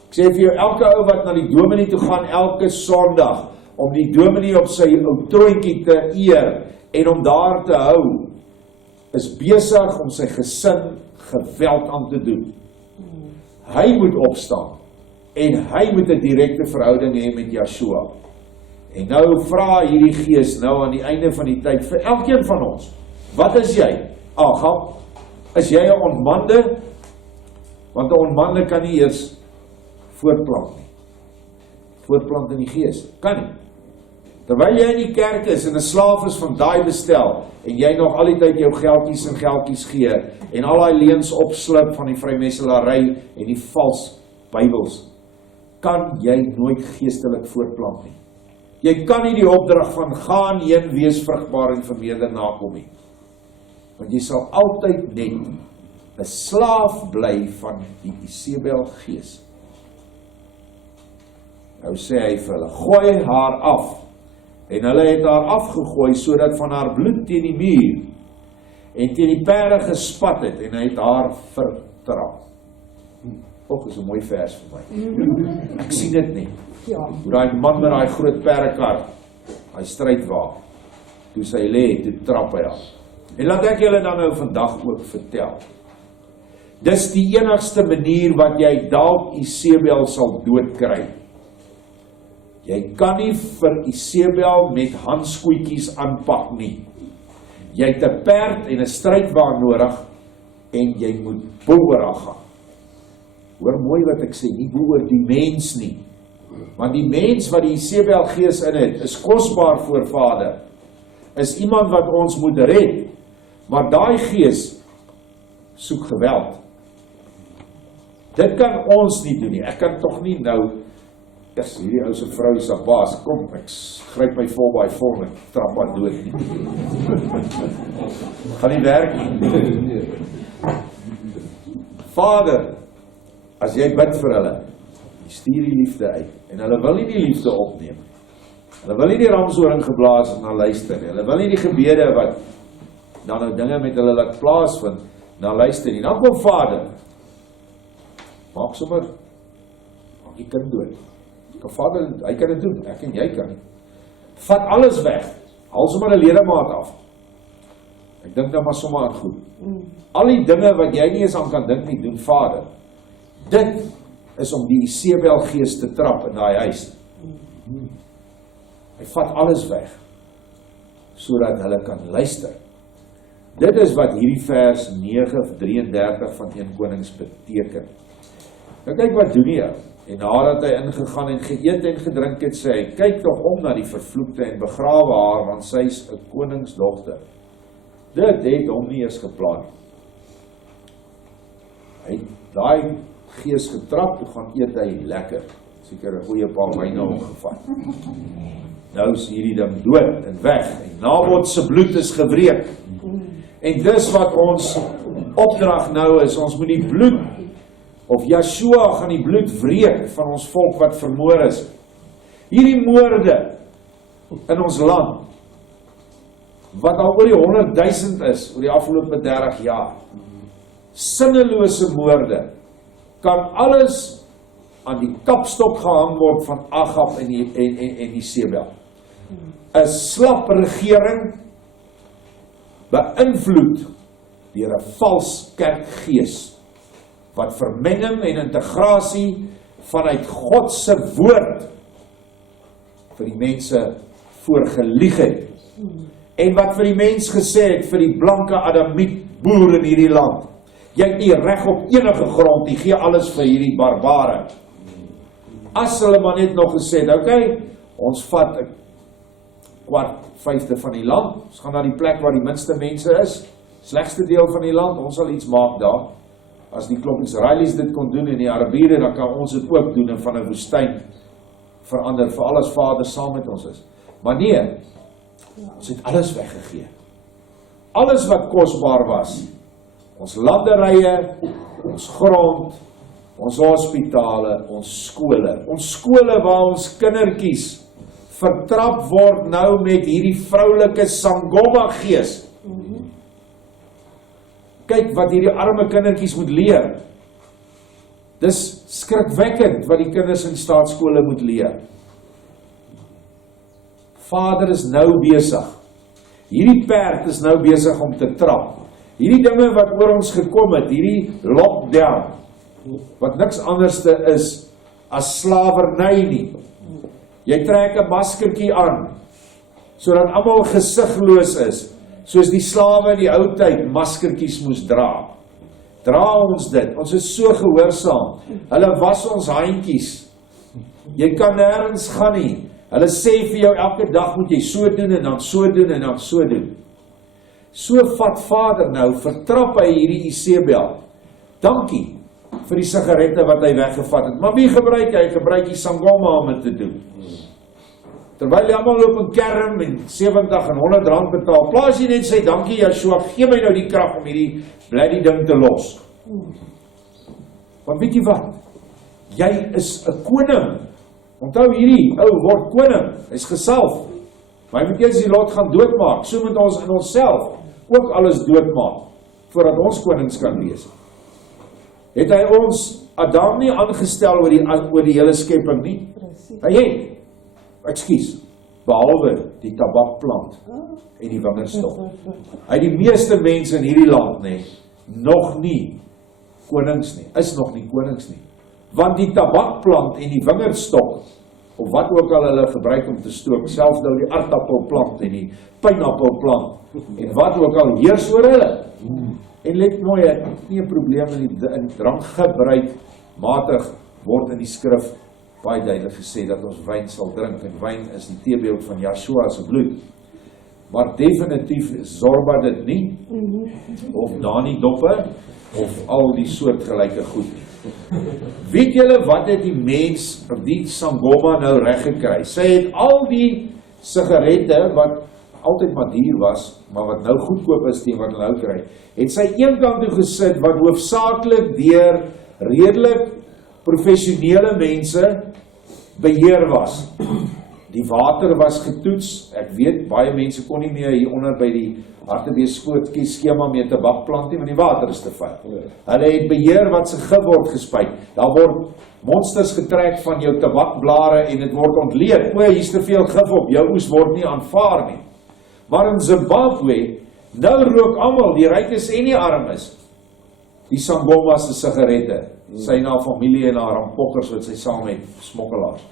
Ek sê vir jou, elke ou wat na die dominee toe gaan elke Sondag, om die dominee op sy ou troontjie te eer, en om daar te hou, is besig om sy gesin geweld aan te doen. Hy moet opstaan, en hy moet 'n direkte verhouding hê met Yeshua. En nou vra hierdie gees nou aan die einde van die tyd, vir elkeen van ons, wat is jy? Agap, is jy 'n ontmande? Want 'n ontmande kan nie eers voortplant nie. Voortplant in die gees, kan nie. Terwyl jy in die kerk is en 'n slaaf is van daai bestel, en jy nog al die tyd jou geldjies en geldjies gee, en al daai leuns opslip van die vrymeselary en die vals Bybels, kan jy nooit geestelik voortplant nie. Jy kan nie die opdrag van gaan heen wees vrugbaar en vermeerder nakom nie. Want jy sal altyd net 'n slaaf bly van die Isebelgees. Nou sê hy vir hulle, gooi haar af. En hulle het haar afgegooi, sodat van haar bloed teen die muur en teen die perde gespat het, en hy het haar vertrap. Ook is 'n mooi vers vir my. Ek sien dit nie. Hoe daai man met daai groot perdekar, hy strydwa, toe sy lê, toe trap hy af. En laat ek julle dan nou vandag ook vertel. Dis die enigste manier wat jy dalk Isebel sal doodkry. Jy kan nie vir Isebel met handskoetjies aanpak nie. Jy het 'n perd en 'n strydwa nodig en jy moet bo oor haar gaan. Hoor mooi wat ek sê, nie bo oor die mens nie. Want die mens wat die Isebelgees in het, is kosbaar voor Vader. Is iemand wat ons moet red. Maar daai gees soek geweld. Dit kan ons nie doen nie. Ek kan tog nie nou, is hierdie ou se vrou se baas, kom, ek gryp my vol by vol, ek trap haar dood nie. Gaan nie werk nie. Vader, as jy bid vir hulle, stuur die liefde uit, en hulle wil nie die liefde opneem. Hulle wil nie die ramshoring geblaas en na luister nie. Hulle wil nie die gebede wat dan nou dinge met hulle laat plaasvind, na luister nie. Dan kom Vader, maak sommer, maak die kind dood. Vader, hy kan dit doen, ek en jy kan nie. Vat alles weg, haal sommer 'n ledemaat af. Ek dink nou maar sommer aan goed. Al die dinge wat jy nie eens aan kan dink nie, doen Vader. Dit is om die Isebelgees te trap in daai huis. Hy vat alles weg, sodat hulle kan luister. Dit is wat hierdie vers 9:33 van 1 Konings beteken. Nou kyk wat doen hy. En nadat hy ingegaan en geëet en gedrink het, sê hy, kyk tog om na die vervloekte en begrawe haar, want sy is 'n koningsdogter. Dit het hom nie eens geplan. Hy het daai gees getrap, toe gaan eet hy lekker. Seker 'n goeie paar wyne opgevat. Nou is hierdie ding dood en weg. En Nabot se bloed is gewreek. En dis wat ons opdrag nou is, ons moet die bloed, of Yeshua gaan die bloed wreek van ons volk wat vermoor is. Hierdie moorde in ons land, wat al oor die 100.000 is, oor die afgelope 30 jaar, sinnelose moorde, kan alles aan die kapstok gehang word van Agab en Isebel. 'n slap regering, beïnvloed deur 'n vals kerkgees, wat vermenging en integrasie vanuit God se woord vir die mense voorgelieg het. En wat vir die mens gesê het, vir die blanke Adamiet boer in hierdie land, jy het nie reg op enige grond, jy gee alles vir hierdie barbare. As hulle maar net nog gesê het, okay, ons vat 'n 4/5 van die land, ons gaan na die plek waar die minste mense is, slegste deel van die land, ons sal iets maak daar. As die klop Israelies dit kon doen en die Arabiere, dan kan ons dit ook doen en van 'n woestyn verander, vir alles Vader saam met ons is. Maar nee, ons het alles weggegee. Alles wat kosbaar was, ons landerye, ons grond, ons hospitale, ons skole waar ons kindertjies vertrap word nou met hierdie vroulike Sangoma gees. Kyk wat hierdie arme kindertjies moet leer. Dis skrikwekkend wat die kinders in staatskole moet leer. Vader is nou besig. Hierdie perd is nou besig om te trap. Hierdie dinge wat oor ons gekom het, hierdie lockdown, wat niks anderste is as slawerny nie. Jy trek 'n maskertjie aan, sodat almal gesigloos is, soos die slawe in die ou tyd maskertjies moes dra. Dra ons dit, ons is so gehoorsaam. Hulle was ons handjies. Jy kan nêrens gaan nie. Hulle sê vir jou elke dag moet jy so doen en dan so doen en dan so doen. So vat Vader nou, vertrap hy hierdie Isebel. Dankie vir die sigarette wat hy weggevat het. Maar wie gebruik hy? Hy gebruik die Sangoma om dit te doen. Terwyl jy allemaal loop in kerm en 70 en 100 rand betaal, plaas jy net sê, dankie Yeshua, gee my nou die krag om hierdie bly ding te los. Want weet jy wat? Jy is 'n koning. Onthou hierdie, ou word koning, hy is gesalf. Maar hy moet eers die lot gaan doodmaak, so moet ons in onsself ook alles doodmaak, voordat ons konings kan wees. Het hy ons Adam nie aangestel oor die hele skepping nie? Hy het, behalwe die tabakplant en die wingerdstok. Hy het die meeste mense in hierdie land nog nie konings nie, is nog nie konings nie. Want die tabakplant en die wingerdstok, of wat ook al hulle gebruik om te stook, selfs nou die aardappelplant en die pineappelplant, en wat ook al heers oor hulle. En let mooi, het nie 'n probleem in drankgebruik matig word in die skrif baie duidelik gesê dat ons wyn sal drink, en wyn is die teebeeld van Yeshua se bloed. Maar definitief Zorba dit nie, of Dani doppe, of al die soortgelyke goed nie. Weet julle wat het die mens, of die Sangoma nou reg gekry? Sy het al die sigarette wat altyd maar duur was, maar wat nou goedkoop is teen wat hulle nou kry, het sy eenkant toe gesit wat hoofsaaklik deur redelik professionele mense beheer was. Die water was getoets. Ek weet, baie mense kon nie meer hieronder by die hartebeespoort skema mee tabakplant nie, want die water is te vuil. Hulle het beheer wat se gif word gespuit. Daar word monsters getrek van jou tabakblare en dit word ontleed. O, hier's te veel gif op, jou oes word nie aanvaar nie. Maar in Zimbabwe, nou rook almal, die rykes en die armes, die Sangoma se sigarette. Sy na familie en haar rampokkers wat sy saam met smokkelaars.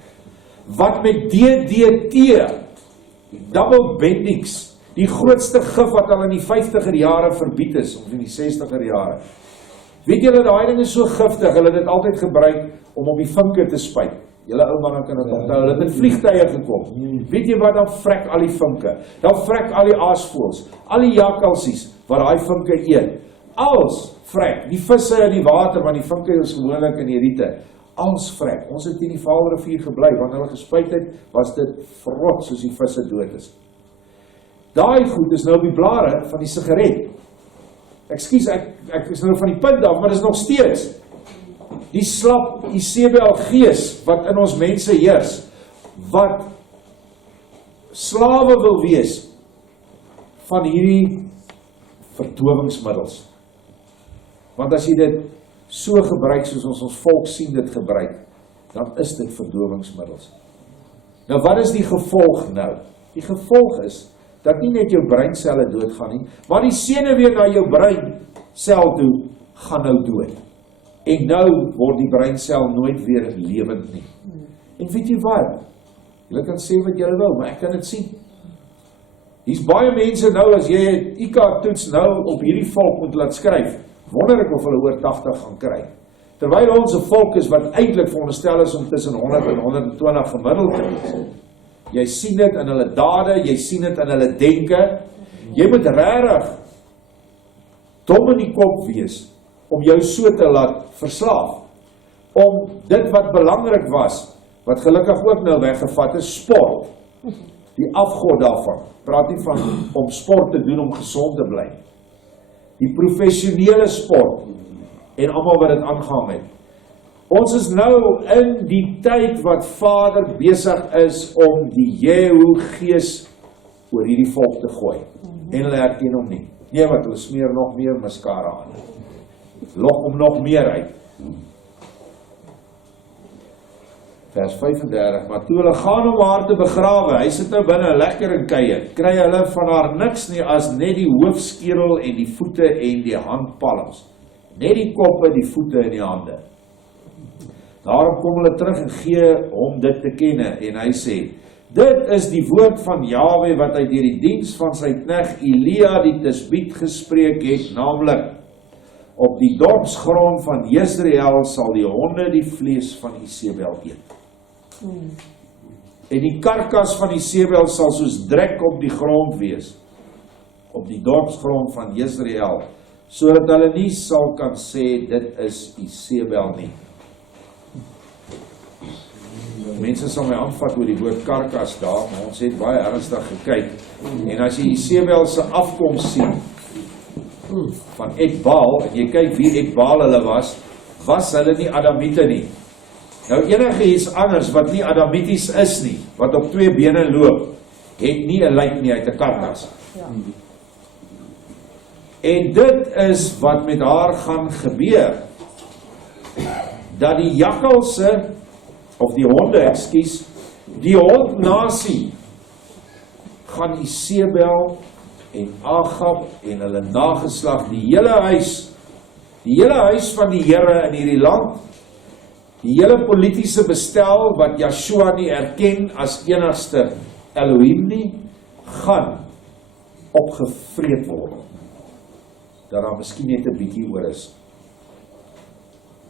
Wat met DDT, die double bendix, die grootste gif wat al in die 50er jare verbied is, of in die 60er jare. Weet julle, daai ding is so giftig, hulle het dit altyd gebruik om op die vinke te spuit. Julle ou manne kan dit onthou, hulle het met vliegtuie gekom. Weet jy wat, dan vrek al die vinke, dan vrek al die aasvoëls, al die jakkalsies, wat daai vinke eet. Als vrek, die visse in die water, want die vinke is gewoonlik in die riete, als vrek. Ons het in die Vaalrivier gebly, want hulle gespuit het, was dit verrot soos die visse dood is. Daai goed is nou op die blare van die sigaret. Ekskuus, ek is nou van die punt af, maar dit is nog steeds die slap Isebelgees wat in ons mense heers, wat slawe wil wees van hierdie verdowingsmiddels. Want as jy dit so gebruik soos ons volk sien dit gebruik, dan is dit verdowingsmiddels. Nou wat is die gevolg nou? Die gevolg is dat nie net jou breinselle doodgaan nie, maar die senuwee na jou breinsel toe gaan nou dood. En nou word die breinsel nooit weer lewend nie. En weet jy wat? Julle kan sê wat julle wil, maar ek kan dit sien. Hier's baie mense nou, as jy 'n IQ-toets nou op hierdie volk moet laat skryf, wonder ek of hulle oor 80 gaan kry. Terwyl ons 'n volk is wat eintlik veronderstel is om tussen 100 en 120 gemiddeld te wees. Jy sien dit in hulle dade, jy sien dit in hulle denke. Jy moet regtig dom in die kop wees om jou so te laat verslaaf. Om dit wat belangrik was, wat gelukkig ook nou weggevat is, sport. Die afgod daarvan. Praat nie van om sport te doen om gesond te bly. Die professionele sport en almal wat dit aangehang het. Ons is nou in die tyd wat Vader besig is om die Jehu-gees oor hierdie volk te gooi. En hulle herken hom nie. Nee, wat hulle smeer nog meer mascara aan. Lok hom nog meer uit. Vers 35, maar toe hulle gaan om haar te begrawe, hy sit nou binne lekker in kuier, kry hulle van haar niks nie as net die hoofskedel en die voete en die handpalms. Net die koppe, die voete en die hande. Daarom kom hulle terug en gee hom dit te kenne en hy sê, dit is die woord van Jahwe wat hy deur die diens van sy knegt Elia die Tisbiet gespreek het, naamlik, op die dorpsgrond van Jezreel sal die honde die vlees van Isebel eet. En die karkas van Isebel sal soos drek op die grond wees, op die dorpsgrond van Jezreel, sodat hulle nie sal kan sê, dit is Isebel nie. Mense sal my aanvat oor die woord karkas daar, maar ons het baie ernstig gekyk. En as jy Isebel se afkoms sien, van Ekbaal, en jy kyk wie Ekbaal hulle was hulle nie Adamiete nie. Nou enige iets anders wat nie Adamities is nie, wat op 2 bene loop, het nie 'n lijk nie, uit 'n karkas. En dit is wat met haar gaan gebeur, dat die jakkalse, of die honde, ekskuus, die hondnasie, gaan Isebel en Agab en hulle nageslag, die hele huis Die hele huis van die Here in hierdie land, die hele politiese bestel wat Yeshua nie erken as enigste Elohim nie, gaan opgevreet word. Dat daar miskien net 'n bietjie oor is.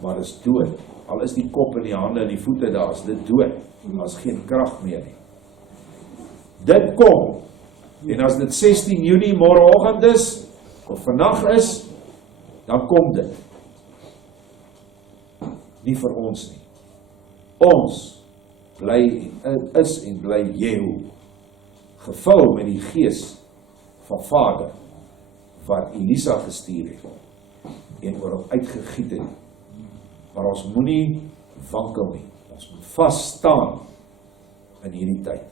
Maar is dood. Al is die kop en die hande en die voete daar, is dit dood. Daar is geen krag meer nie. Dit kom. En as dit 16 Junie môreoggend is, of vandag is, dan kom dit. Nie vir ons nie. Ons is en bly Jehu, gevul met die gees van Vader, wat Elisa gestuur het, en oor hom uitgegiet het. Maar ons moenie wankel nie, ons moet vas staan in hierdie tyd.